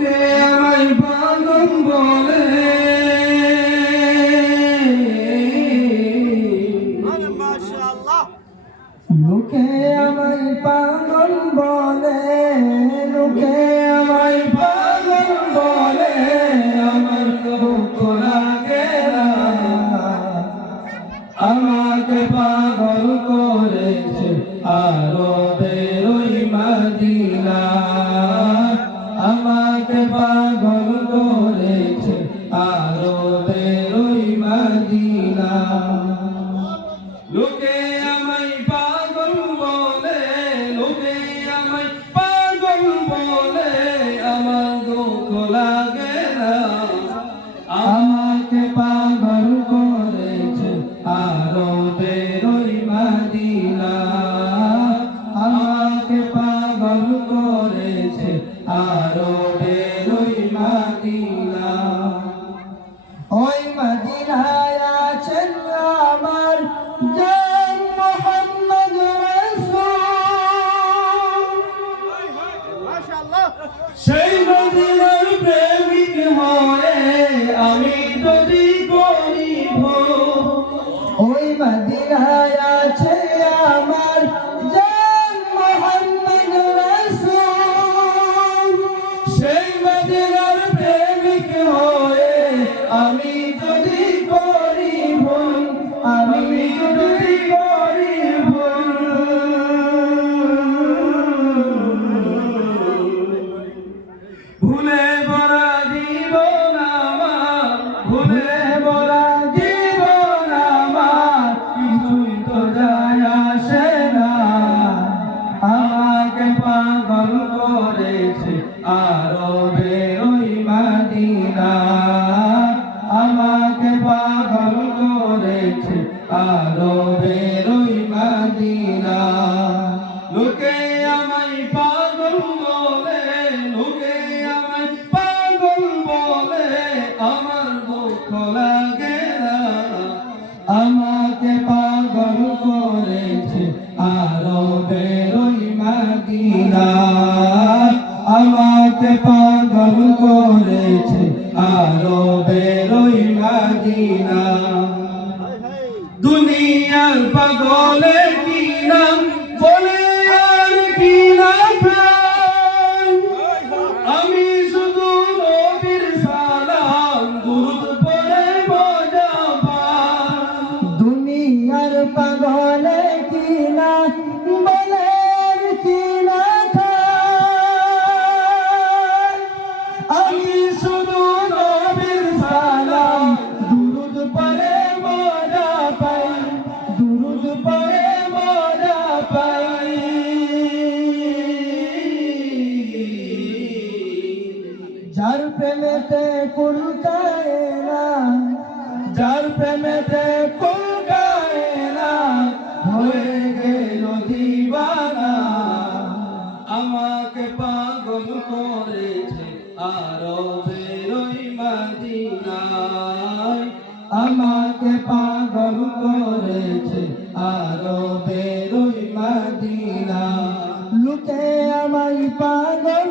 লোকে আমায় পাগল বলে। লোকে আমায় পাগল বলে লোকে আমায় পাগল বলে। মদিনায় Amen. বেরোই মাদিনা যার প্রেমেতে কুল গায়ে না, যার প্রেমেতে কুল গায়ে না, হয়ে গেল দিবানা। আমাকে পাগল করেছে আরও বেরোই মাদিনায়। আমাকে পাগল করেছে আরও বেরোই মাদিনা লুকে আমায় পাগল